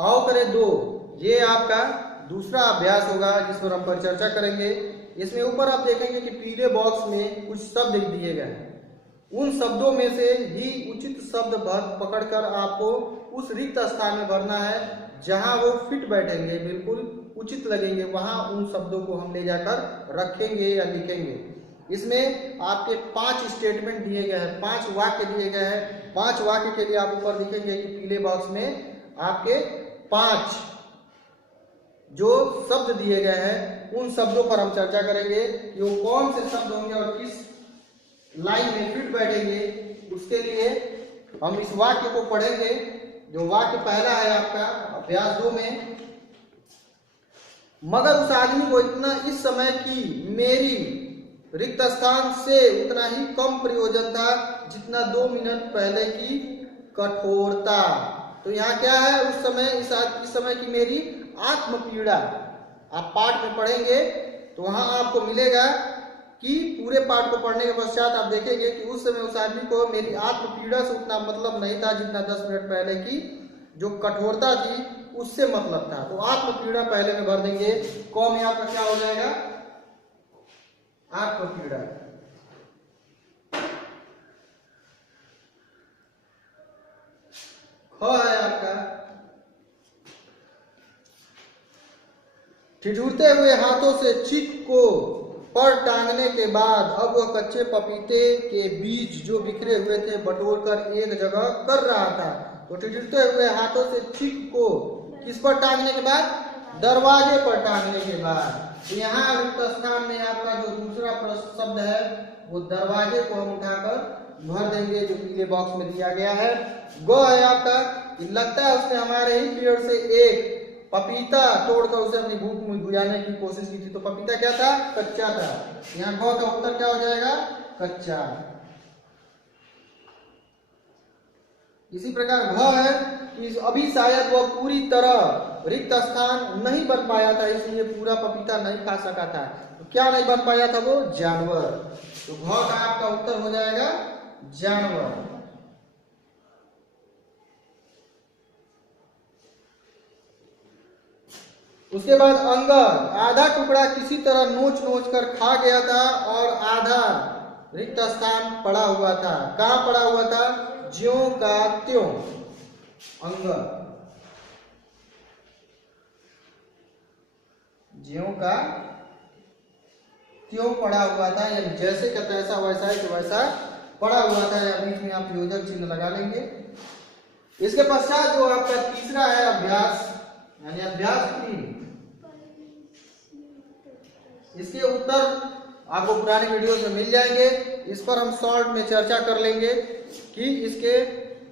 आओ करें दो, ये आपका दूसरा अभ्यास होगा जिस पर हम परिचर्चा करेंगे। इसमें ऊपर आप देखेंगे कि पीले बॉक्स में कुछ शब्द दिए गए हैं। उन शब्दों में से ही उचित शब्द पकड़कर आपको उस रिक्त स्थान में भरना है जहां वो फिट बैठेंगे, बिल्कुल उचित लगेंगे, वहां उन शब्दों को हम ले जाकर रखेंगे या लिखेंगे। इसमें आपके 5 स्टेटमेंट दिए गए हैं, 5 वाक्य दिए गए हैं। 5 वाक्य के लिए आप ऊपर लिखेंगे कि पीले बॉक्स में आपके 5 जो शब्द दिए गए हैं उन शब्दों पर हम चर्चा करेंगे कि वो कौन से शब्द होंगे और किस लाइन में फिट बैठेंगे। उसके लिए हम इस वाक्य को पढ़ेंगे। जो वाक्य पहला है आपका अभ्यास 2 में, मगर उस आदमी को इतना इस समय की मेरी रिक्त स्थान से उतना ही कम प्रयोजन था जितना 2 मिनट पहले की कठोरता। तो यहाँ क्या है, उस समय इस समय की मेरी आत्म पीड़ा। आप पाठ में पढ़ेंगे तो वहां आपको मिलेगा कि पूरे पाठ को पढ़ने के पश्चात आप देखेंगे कि उस समय उस आदमी को मेरी आत्म पीड़ा से उतना मतलब नहीं था जितना 10 मिनट पहले की जो कठोरता थी उससे मतलब था। तो आत्म पीड़ा पहले में भर देंगे। कौन में आपका क्या हो जाएगा, आत्म पीड़ा। ख है आपका ठिठुरते हुए हाथों से चिक को पर टांगने के बाद अब वह कच्चे पपीते के बीज जो बिखरे हुए थे बटोरकर एक जगह कर रहा था। तो ठिठुरते हुए हाथों से चिक को किस पर टांगने के बाद, दरवाजे पर टांगने के बाद। तो यहाँ रिक्त स्थान में आपका जो दूसरा शब्द है वो दरवाजे को हम उठाकर भर देंगे जो पीले बॉक्स में दिया गया है। गो है आपका, लगता है उसने हमारे ही पेड़ से एक पपीता तोड़कर उसे अपनी भूख में बुझाने की कोशिश की थी। तो पपीता क्या था, कच्चा था। यहाँ गौ का उत्तर क्या हो जाएगा, कच्चा। इसी प्रकार घ है कि अभी शायद वह पूरी तरह रिक्त स्थान नहीं बन पाया था, इसलिए पूरा पपीता नहीं खा सका था। तो क्या नहीं बन पाया था, वो जानवर। तो घ का आपका उत्तर हो जाएगा जानवर। उसके बाद अंगर, आधा टुकड़ा किसी तरह नोच नोच कर खा गया था और आधा रिक्त स्थान पड़ा हुआ था। कहां पड़ा हुआ था, ज्यों का त्यों। अंगर ज्यों का त्यों पड़ा हुआ था, यानी जैसे का तैसा वैसा है कि वैसा पड़ा हुआ था। या बीच में आप योजक चिन्ह लगा लेंगे। इसके पश्चात जो आपका तीसरा है अभ्यास, यानी अभ्यास 3, इसके उत्तर आपको पुराने वीडियो में मिल जाएंगे। इस पर हम शॉर्ट में चर्चा कर लेंगे कि इसके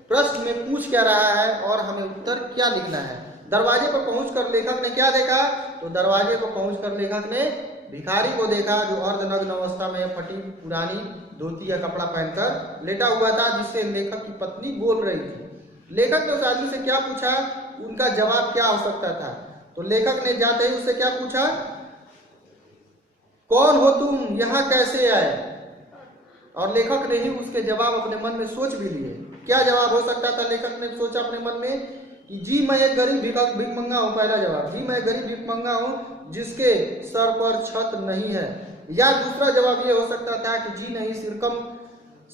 प्रश्न में पूछ क्या रहा है और हमें उत्तर क्या लिखना है। दरवाजे पर पहुंचकर लेखक ने क्या देखा, तो दरवाजे पर पहुंचकर लेखक ने भिखारी को देखा जो अर्धनग्न अवस्था में फटी पुरानी धोती या कपड़ा पहनकर लेटा हुआ था, जिससे लेखक की पत्नी बोल रही थी। लेखक ने उस आदमी से क्या पूछा, उनका जवाब क्या हो सकता था। तो लेखक ने जाते ही उससे क्या पूछा, कौन हो तुम, यहां कैसे आए। और लेखक ने ही उसके जवाब अपने मन में सोच भी लिए। क्या जवाब हो सकता था, लेखक ने सोचा अपने मन में कि जी मैं एक गरीब भिखमंगा हूं। पहला जवाब, जी मैं गरीब भिखमंगा हूं जिसके सर पर छत नहीं है। या दूसरा जवाब ये हो सकता था कि जी नहीं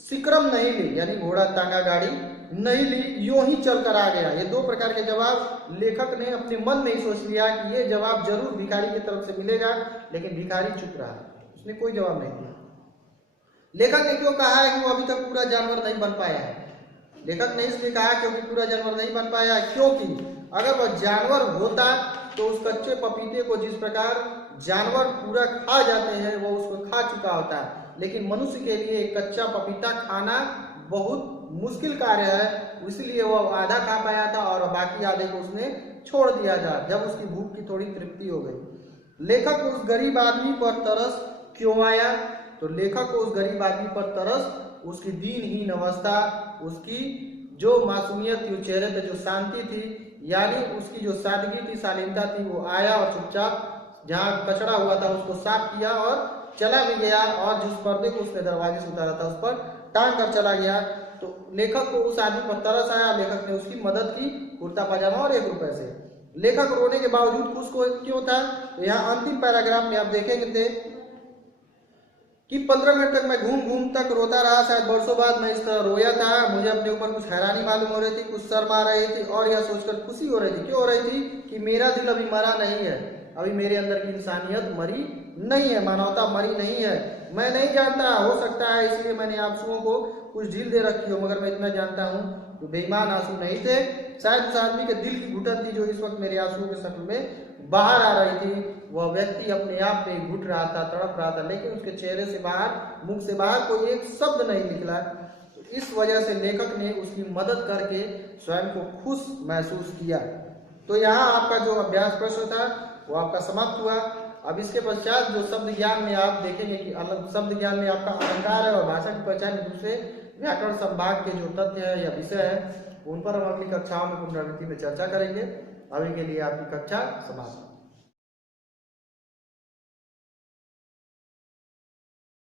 सिक्रम नहीं ली, यानी घोड़ा तांगा गाड़ी नहीं ली, यूं ही चल कर आ गया। ये 2 प्रकार के जवाब लेखक ने अपने मन में ही सोच लिया कि ये जवाब जरूर भिखारी की तरफ से मिलेगा। लेकिन भिखारी चुप रहा, उसने कोई जवाब नहीं दिया। लेखक ने क्यों कहा है कि वो अभी तक पूरा जानवर नहीं बन पाया है। लेखक ने इसलिए कहा क्योंकि पूरा जानवर नहीं बन पाया, क्योंकि अगर वह जानवर होता तो उस कच्चे पपीते को जिस प्रकार जानवर पूरा खा जाते हैं वो उसको खा चुका होता है। लेकिन मनुष्य के लिए कच्चा पपीता खाना बहुत मुश्किल कार्य है, इसलिए वो आधा खा पाया था और बाकी आधे को उसने छोड़ दिया था जब उसकी भूख की थोड़ी तृप्ति हो गई। लेखक को उस गरीब आदमी पर तरस क्यों आया, तो लेखक को उस गरीब आदमी पर तरस उसकी दीनहीन अवस्था, उसकी जो मासूमियत थी, चेहरे पे जो शांति थी, यानी उसकी जो सादगी थी, शालीनता थी, वो आया और चुपचाप जहाँ कचरा हुआ था उसको साफ किया और चला भी गया। और जिस पर्दे को उसने दरवाजे से उतारा था उस पर टांग कर चला गया। तो लेखक को उस आदमी पर तरस आया, लेखक ने उसकी मदद की कुर्ता पजामा और 1 रुपए से। लेखक रोने के बावजूद खुश क्यों था? तो यहाँ अंतिम पैराग्राफ में आप देखेंगे थे कि 15 मिनट तक मैं घूम घूम तक रोता रहा, शायद वर्षों बाद मैं इस तरह रोया था। मुझे अपने ऊपर कुछ हैरानी मालूम हो रही थी, कुछ शर्म आ रही थी और यह सोचकर खुशी हो रही थी। क्यों हो रही थी? कि मेरा दिल अभी मरा नहीं है, अभी मेरे अंदर की इंसानियत मरी नहीं है, मानवता मरी नहीं है। मैं नहीं जानता, हो सकता है इसलिए मैंने आंसुओं को कुछ ढील दे रखी हो, मगर मैं इतना जानता हूँ तो बेईमान आंसू नहीं थे, शायद उस आदमी के दिल की घुटन थी जो इस वक्त मेरे आंसुओं के शक्ल में बाहर आ रही थी। वह व्यक्ति अपने आप में घुट रहा था, तड़प रहा था, लेकिन उसके चेहरे से बाहर, मुख से बाहर कोई एक शब्द नहीं निकला। तो इस वजह से लेखक ने उसकी मदद करके स्वयं को खुश महसूस किया। तो यहाँ आपका जो अभ्यास प्रश्न था वो आपका समाप्त हुआ। अब इसके पश्चात जो शब्द ज्ञान में आप देखेंगे कि अलग शब्द ज्ञान में आपका अलंकार है और भाषा की पहचान दूसरे व्याकरण संभाग के जो तथ्य है या विषय है उन पर हम अगली कक्षाओं में पुनरावृत्ति में चर्चा करेंगे। अभी के लिए आपकी कक्षा समाप्त।